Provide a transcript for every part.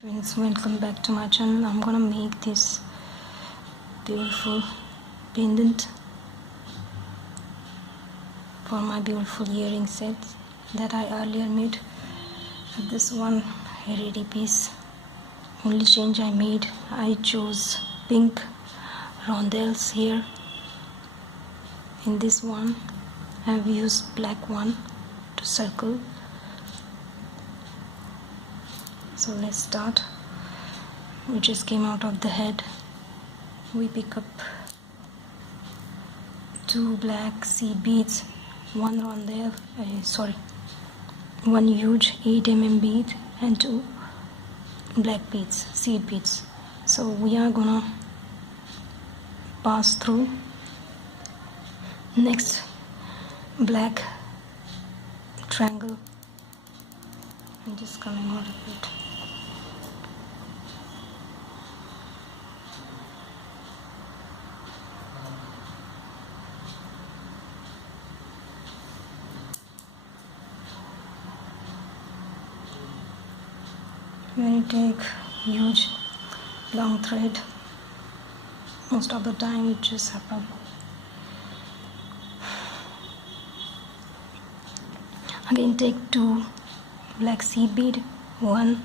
Friends, welcome back to my channel. I'm gonna make this beautiful pendant for my beautiful earring sets that I earlier made. This one ready piece. Only change I made, I chose pink rondelles here. In this one I have used black one to circle. So let's start. We just came out of the head. We pick up 2 black seed beads, one rondelle, one huge 8 mm bead and 2 black beads, seed beads. So we are gonna pass through next black triangle and just coming out of it. When you take huge long thread, most of the time it just happens. Again, take 2 black seed bead, 1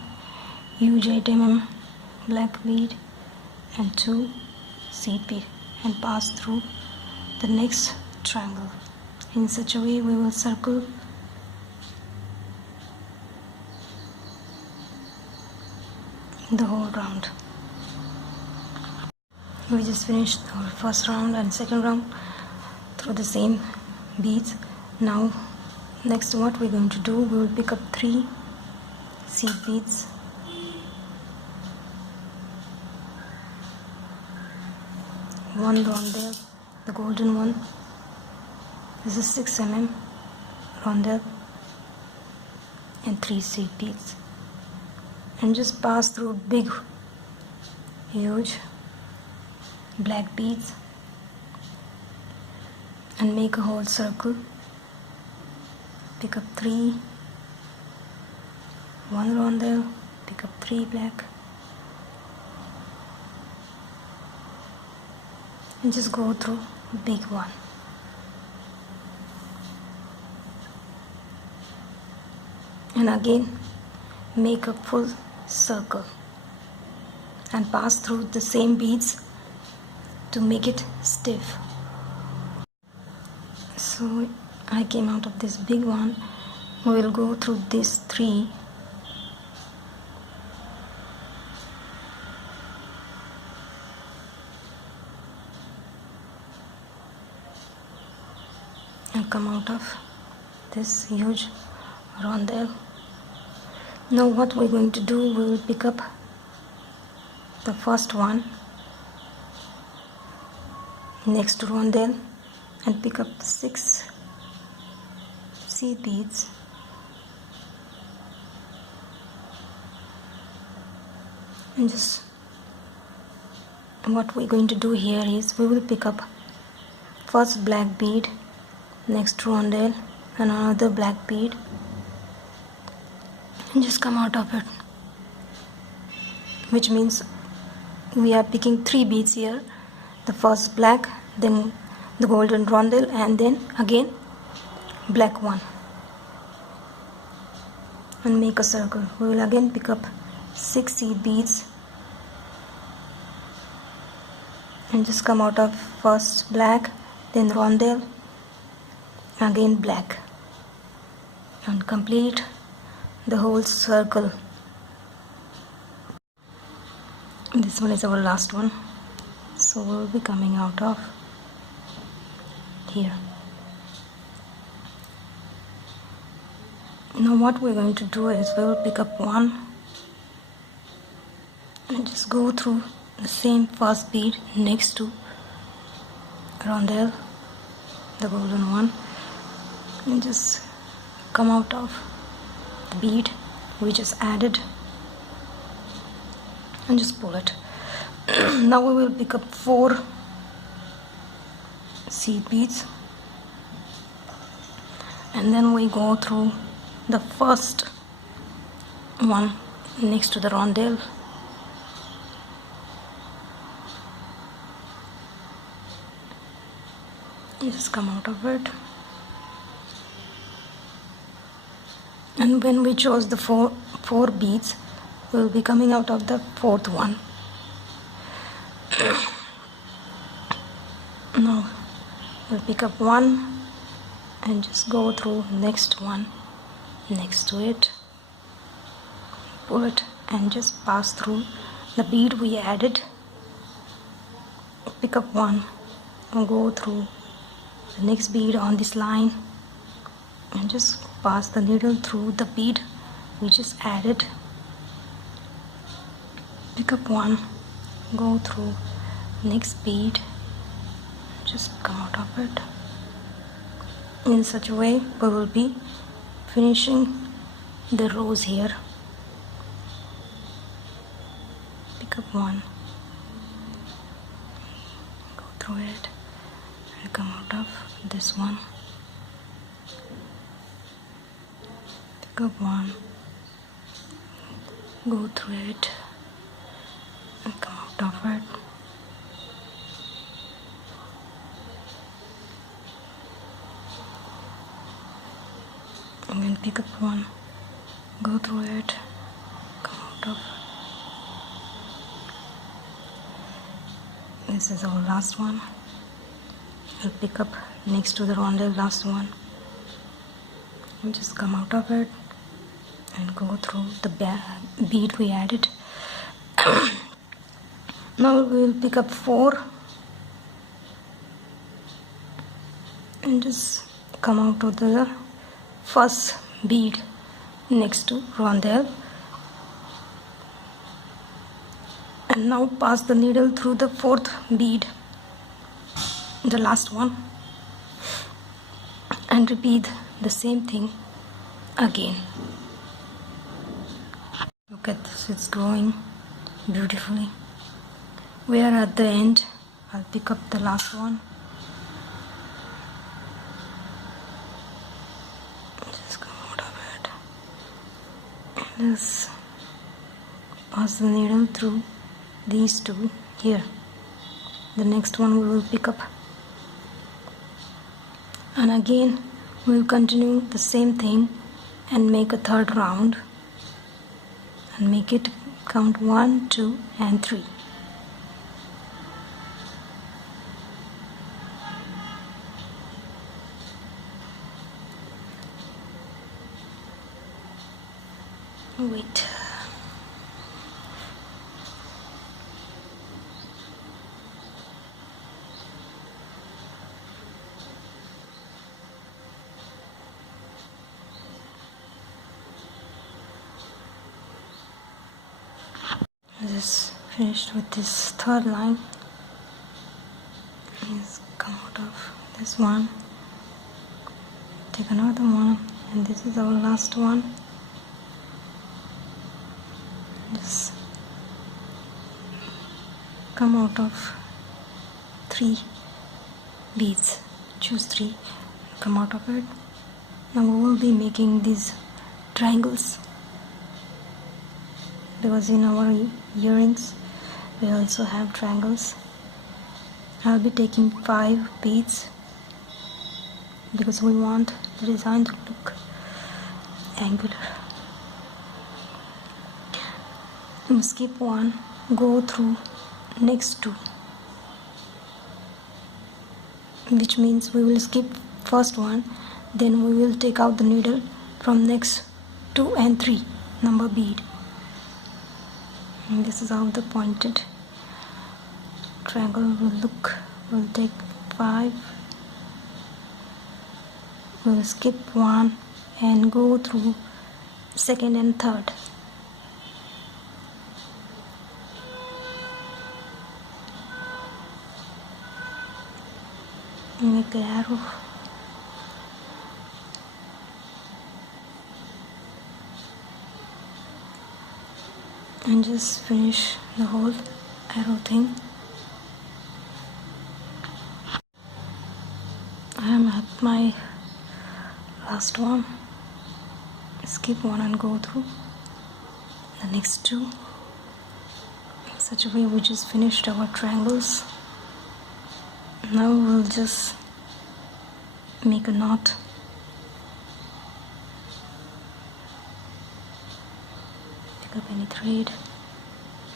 huge 8 mm black bead and 2 seed bead, and pass through the next triangle. In such a way we will circle the whole round. We just finished our first round and second round through the same beads. Now next what we're going to do, we will pick up 3 seed beads, one rondelle, the golden one. This is 6 mm rondelle, and 3 seed beads, and just pass through big huge black beads and make a whole circle. Pick up 3, one rondelle, pick up 3 black, and just go through big one. And again make a full circle and pass through the same beads to make it stiff. So I came out of this big one. We will go through these 3 and come out of this huge rondelle. Now what we're going to do, we will pick up the first one next to rondelle and pick up 6 seed beads and just what we're going to do here is we will pick up first black bead next to rondelle and another black bead and just come out of it, which means we are picking 3 beads here, the first black, then the golden rondelle, and then again black one, and make a circle. We will again pick up 6 seed beads and just come out of first black, then rondelle, again black, and complete the whole circle. This one is our last one, so we'll be coming out of here. Now what we're going to do is we will pick up one and just go through the same first bead next to rondelle, the golden one, and just come out of the bead we just added and just pull it. Now we will pick up 4 seed beads and then we go through the first one next to the rondelle. Just come out of it. And when we chose the four beads, we'll be coming out of the fourth one. Now we'll pick up one and just go through next one next to it, pull it and just pass through the bead we added. Pick up one and go through the next bead on this line and just pass the needle through the bead we just added. Pick up one, go through next bead, just come out of it. In such a way we will be finishing the rows here. Pick up one, go through it and come out of this one. Pick up one, go through it and come out of it. And then pick up one, go through it, come out of it. This is our last one. I'll pick up next to the rondelle, last one, and just come out of it and go through the bead we added. Now we will pick up 4 and just come out of the first bead next to rondelle, and now pass the needle through the 4th bead, the last one, and repeat the same thing again. Look at this, it's growing beautifully. We are at the end. I'll pick up the last one. Just come out of it. Just pass the needle through these two here. The next one we will pick up. And again we will continue the same thing and make a 3rd round and make it count 1, 2 and 3. Wait. Just finished with this 3rd line. Just come out of this one, take another one, and this is our last one. Just come out of 3 beads, choose 3, come out of it. Now we will be making these triangles, because in our earrings we also have triangles. I'll be taking 5 beads because we want the design to look angular. You skip one, go through next 2, which means we will skip first one, then we will take out the needle from next 2 and 3 number bead. And this is how the pointed triangle will look. We'll take 5, we'll skip 1 and go through 2nd and 3rd. Make the arrow. And just finish the whole arrow thing. I am at my last one. Skip one and go through the next two. In such a way we just finished our triangles. Now we'll just make a knot. Pick up any thread,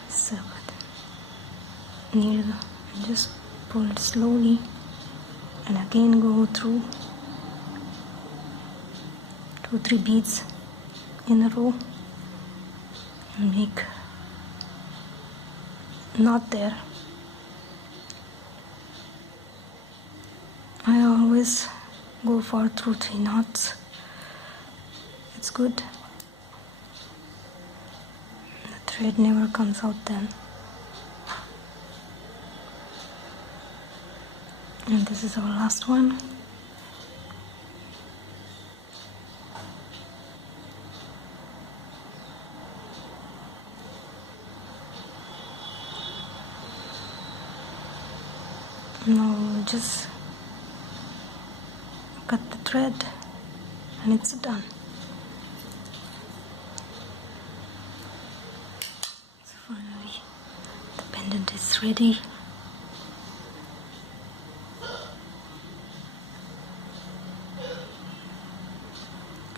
sew it, needle, and just pull it slowly, and again go through 2-3 beads in a row and make knot there. I always go for 2-3 knots. It's good. The thread never comes out then. And this is our last one. Now we'll just cut the thread and it's done. So finally the pendant is ready.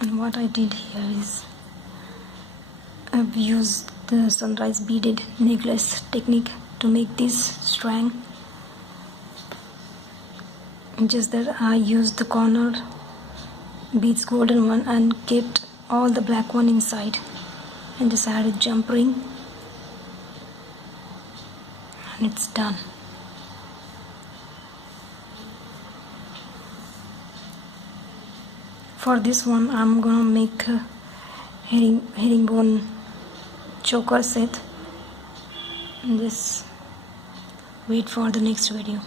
And what I did here is I've used the sunrise beaded necklace technique to make this strand. Just that I used the corner beads golden one and kept all the black one inside, and just added jump ring, and it's done. For this one I'm gonna make a herringbone choker set, and just wait for the next video.